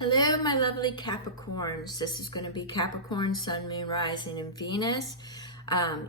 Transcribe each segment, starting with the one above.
Hello, my lovely Capricorns. This is going to be Capricorn, Sun, Moon, Rising, and Venus.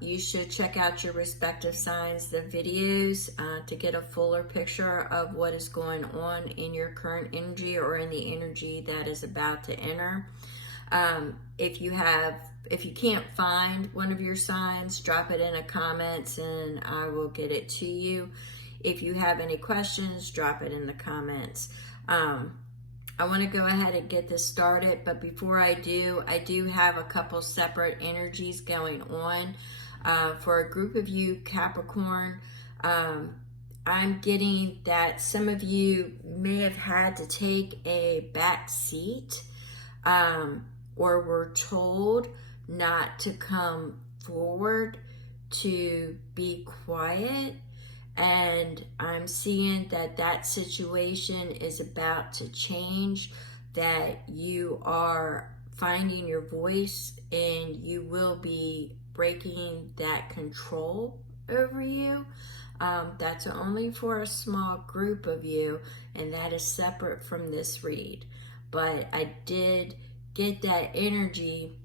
You should check out your respective signs, the videos, to get a fuller picture of what is going on in your current energy or in the energy that is about to enter. If you can't find one of your signs, drop it in the comments and I will get it to you. If you have any questions, drop it in the comments. I want to go ahead and get this started, but before I do have a couple separate energies going on. For a group of you, Capricorn, I'm getting that some of you may have had to take a back seat or were told not to come forward, to be quiet. And I'm seeing that situation is about to change, that you are finding your voice and you will be breaking that control over you. That's only for a small group of you, and that is separate from this read. But I did get that energy,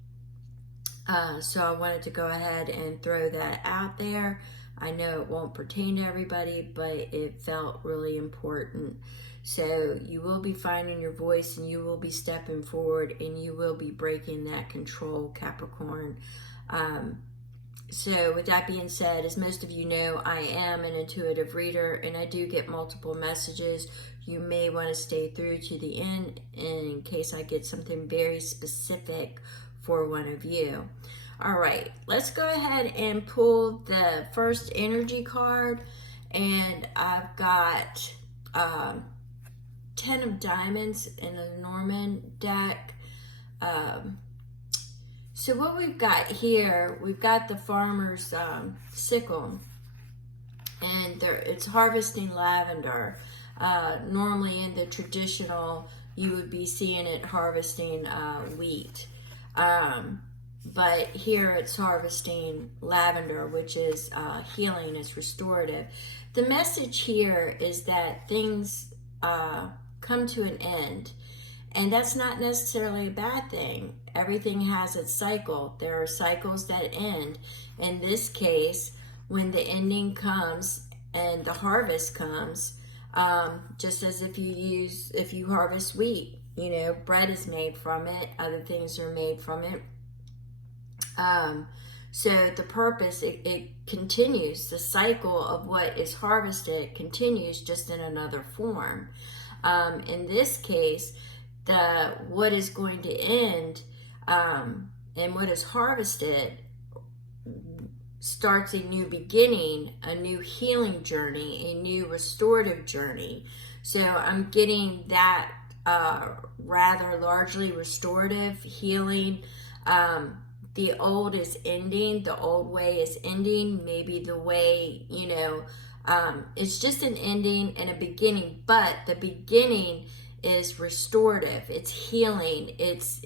so I wanted to go ahead and throw that out there. I know it won't pertain to everybody, but it felt really important. So you will be finding your voice and you will be stepping forward and you will be breaking that control, Capricorn. So with that being said, as most of you know, I am an intuitive reader and I do get multiple messages. You may want to stay through to the end in case I get something very specific for one of you. All right, let's go ahead and pull the first energy card. And I've got 10 of diamonds in the Norman deck. So what we've got here, we've got the farmer's sickle. And it's harvesting lavender. Normally in the traditional, you would be seeing it harvesting wheat. But here it's harvesting lavender, which is healing, it's restorative. The message here is that things come to an end, and that's not necessarily a bad thing. Everything has its cycle. There are cycles that end. In this case, when the ending comes and the harvest comes, just as if you harvest wheat, bread is made from it, other things are made from it. So the purpose, it continues. The cycle of what is harvested continues, just in another form. In this case, what is going to end and what is harvested starts a new beginning, a new healing journey, a new restorative journey. So I'm getting that rather largely restorative, healing. The old is ending, the old way is ending, maybe the way, it's just an ending and a beginning, but the beginning is restorative, it's healing, it's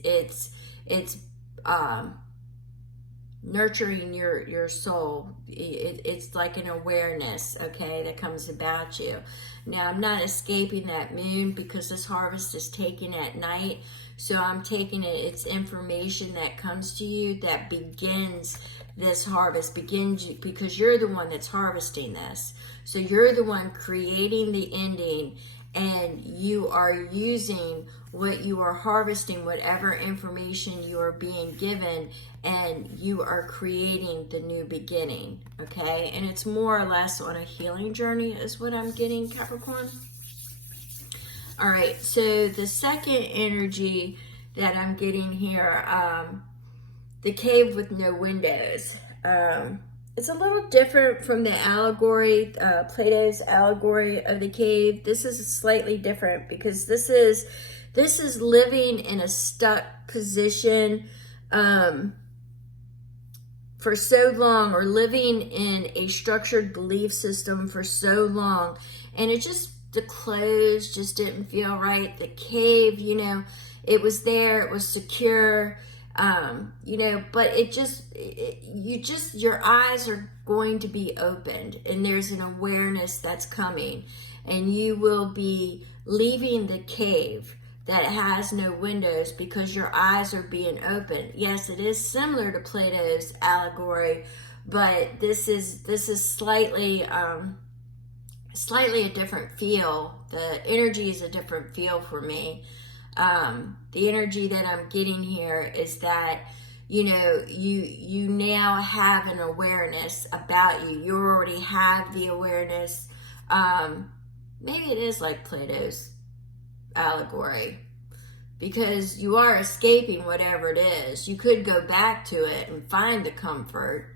nurturing your soul. It's like an awareness, okay, that comes about you. Now, I'm not escaping that moon because this harvest is taken at night. So I'm taking it's information that comes to you that begins this harvest, because you're the one that's harvesting this. So you're the one creating the ending, and you are using what you are harvesting, whatever information you are being given, and you are creating the new beginning, okay? And it's more or less on a healing journey is what I'm getting, Capricorn. All right, so the second energy that I'm getting here, the cave with no windows. It's a little different from the allegory, Plato's allegory of the cave. This is slightly different because this is living in a stuck position for so long, or living in a structured belief system for so long, and the clothes just didn't feel right. The cave, it was there, it was secure, but your eyes are going to be opened, and there's an awareness that's coming, and you will be leaving the cave. that has no windows because your eyes are being opened. Yes, it is similar to Plato's allegory, but this is slightly slightly a different feel. The energy is a different feel for me. The energy that I'm getting here is that, you know, you now have an awareness about you. You already have the awareness. Maybe it is like Plato's allegory, because you are escaping whatever it is. You could go back to it and find the comfort.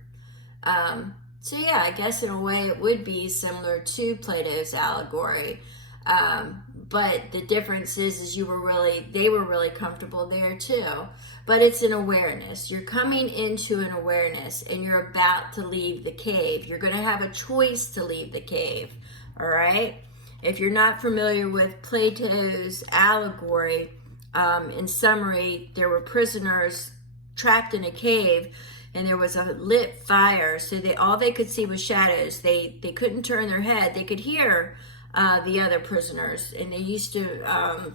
So yeah, I guess in a way it would be similar to Plato's allegory. But the difference is they were really comfortable there too. But it's an awareness. You're coming into an awareness and you're about to leave the cave. You're going to have a choice to leave the cave. All right. If you're not familiar with Plato's allegory, in summary, there were prisoners trapped in a cave, and there was a lit fire, so all they could see was shadows. They couldn't turn their head. They could hear the other prisoners, and they used to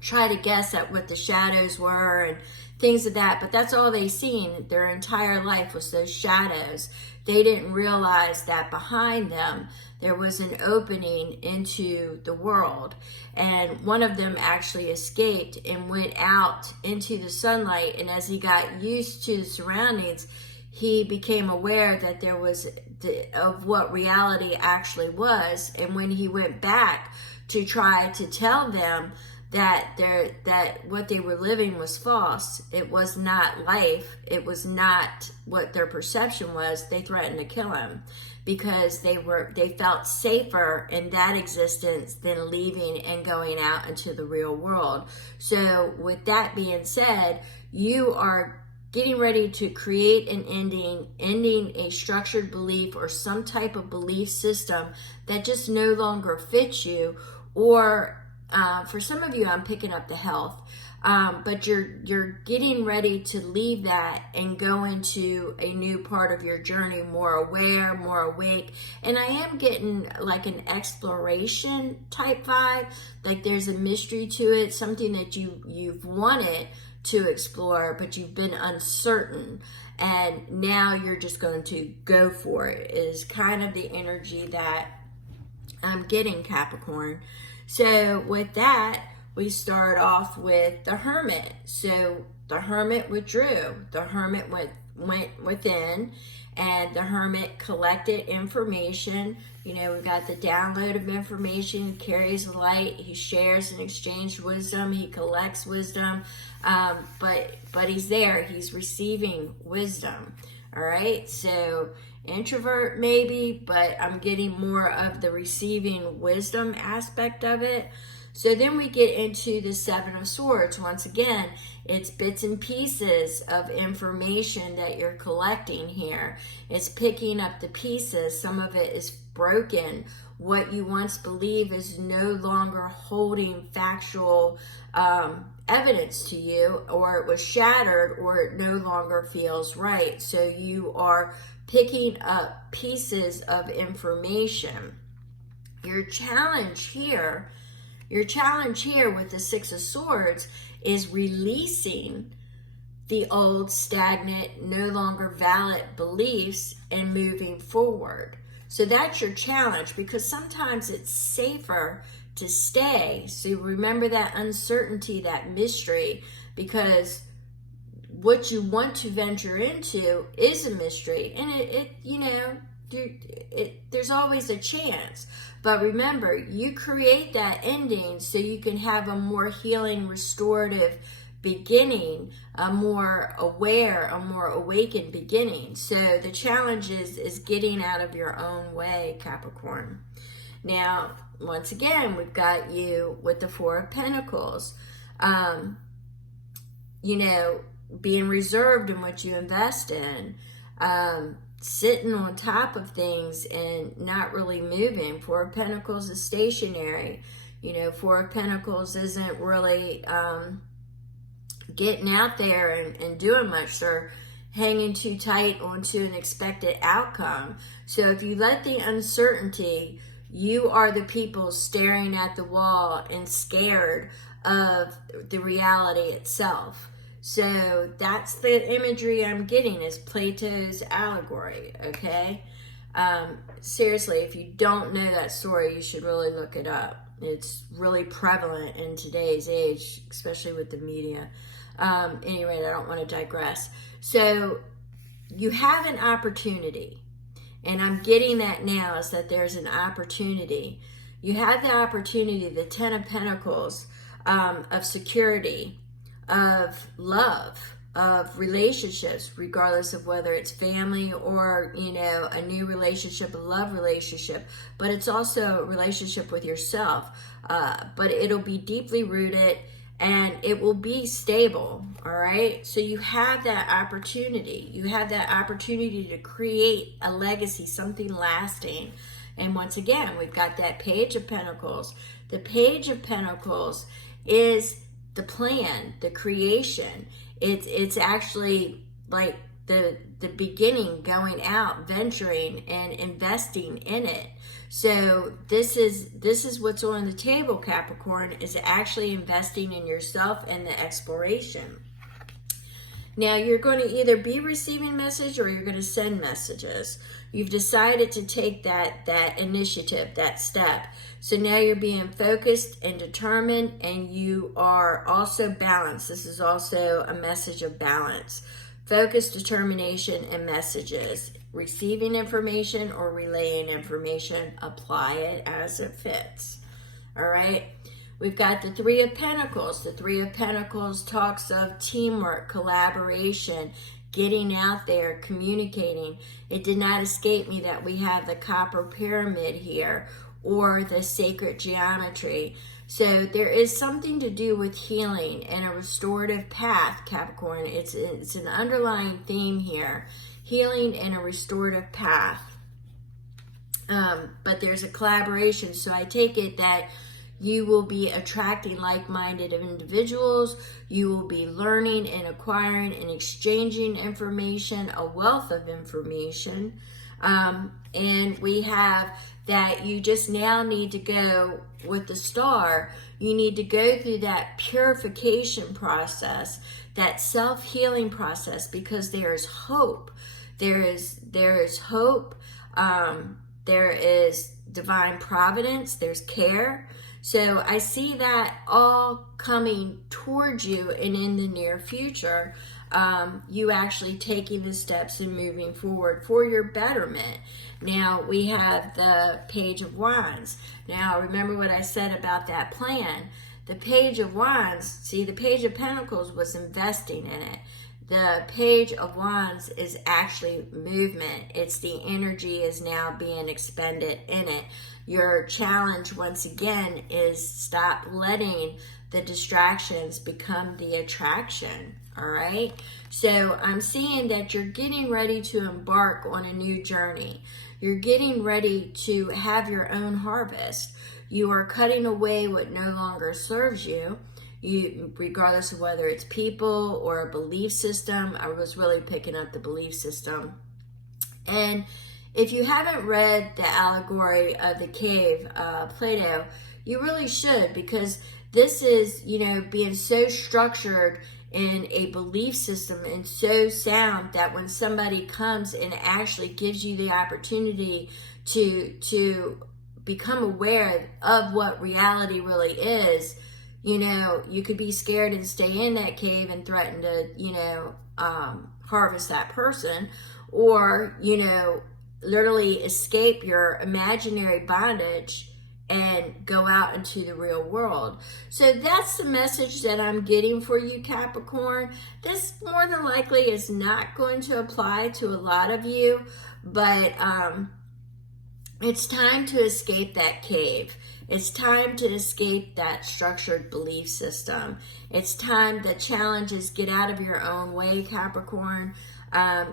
try to guess at what the shadows were and things of that, but that's all they seen their entire life was those shadows. They didn't realize that behind them there was an opening into the world, and one of them actually escaped and went out into the sunlight, and as he got used to the surroundings, he became aware that there was of what reality actually was. And when he went back to try to tell them that what they were living was false, it was not life, it was not what their perception was, they threatened to kill him, because they felt safer in that existence than leaving and going out into the real world. So with that being said, you are getting ready to create an ending a structured belief or some type of belief system that just no longer fits you. Or for some of you, I'm picking up the health. But you're getting ready to leave that and go into a new part of your journey, more aware, more awake. And I am getting like an exploration type vibe, like there's a mystery to it, something that you've wanted to explore, but you've been uncertain, and now you're just going to go for it, is kind of the energy that I'm getting, Capricorn. So with that, we start off with the Hermit. So the Hermit withdrew. The Hermit went within, and the Hermit collected information. You know, we've got the download of information. He carries light. He shares and exchanges wisdom. He collects wisdom. But he's there. He's receiving wisdom. All right. So introvert maybe, but I'm getting more of the receiving wisdom aspect of it. So then we get into the Seven of Swords. Once again, it's bits and pieces of information that you're collecting here. It's picking up the pieces. Some of it is broken. What you once believed is no longer holding factual evidence to you, or it was shattered, or it no longer feels right. So you are picking up pieces of information. Your challenge here with the Six of Swords is releasing the old, stagnant, no longer valid beliefs and moving forward. So that's your challenge, because sometimes it's safer to stay. So remember that uncertainty, that mystery, because what you want to venture into is a mystery, and there's always a chance. But remember, you create that ending so you can have a more healing, restorative beginning, a more aware, a more awakened beginning. So the challenge is getting out of your own way, Capricorn. Now, once again, we've got you with the Four of Pentacles. Being reserved in what you invest in, sitting on top of things and not really moving. Four of Pentacles is stationary. Four of Pentacles isn't really getting out there and doing much. They're hanging too tight onto an expected outcome. So if you let the uncertainty, you are the people staring at the wall and scared of the reality itself. So that's the imagery I'm getting, is Plato's allegory, okay? Seriously, if you don't know that story, you should really look it up. It's really prevalent in today's age, especially with the media. Anyway, I don't want to digress. So you have an opportunity, and I'm getting that now, is that there's an opportunity. You have the opportunity, the Ten of Pentacles, of security, of love, of relationships, regardless of whether it's family or, you know, a new relationship, a love relationship, but it's also a relationship with yourself. But it'll be deeply rooted and it will be stable, all right? So you have that opportunity. You have that opportunity to create a legacy, something lasting. And once again, we've got that Page of Pentacles. The Page of Pentacles is the plan, the creation. It's actually like the beginning, going out, venturing, and investing in it. So this is what's on the table, Capricorn, is actually investing in yourself and the exploration. Now, you're going to either be receiving message or you're going to send messages. You've decided to take that initiative, that step. So now you're being focused and determined, and you are also balanced. This is also a message of balance. Focus, determination, and messages. Receiving information or relaying information. Apply it as it fits. All right? We've got the Three of Pentacles. The Three of Pentacles talks of teamwork, collaboration, getting out there, communicating. It did not escape me that we have the Copper Pyramid here, or the sacred geometry. So there is something to do with healing and a restorative path, Capricorn. It's an underlying theme here. Healing and a restorative path. But there's a collaboration. So I take it that you will be attracting like-minded individuals. You will be learning and acquiring and exchanging information, a wealth of information. And we have that you just now need to go with the Star. You need to go through that purification process, that self-healing process, because there is hope. There is hope. There is divine providence. There's care. So I see that all coming towards you, and in the near future, you actually taking the steps and moving forward for your betterment. Now we have the Page of Wands. Now remember what I said about that plan. The Page of Wands, see, the Page of Pentacles was investing in it. The Page of Wands is actually movement. It's the energy is now being expended in it. Your challenge, once again, is stop letting the distractions become the attraction, all right? So I'm seeing that you're getting ready to embark on a new journey. You're getting ready to have your own harvest. You are cutting away what no longer serves you. Regardless of whether it's people or a belief system. I was really picking up the belief system. And if you haven't read the allegory of the cave, Plato, you really should, because this is, being so structured in a belief system and so sound that when somebody comes and actually gives you the opportunity to become aware of what reality really is, you could be scared and stay in that cave and threaten to, harvest that person, or, literally escape your imaginary bondage and go out into the real world. So that's the message that I'm getting for you, Capricorn. This more than likely is not going to apply to a lot of you, but it's time to escape that cave. It's time to escape that structured belief system. It's time, the challenge is get out of your own way, Capricorn.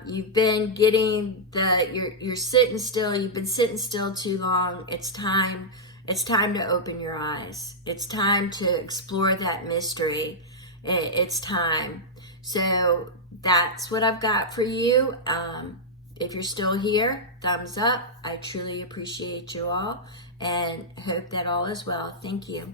You've been getting you're sitting still. You've been sitting still too long. It's time to open your eyes. It's time to explore that mystery. It's time. So that's what I've got for you. If you're still here, thumbs up. I truly appreciate you all and hope that all is well. Thank you.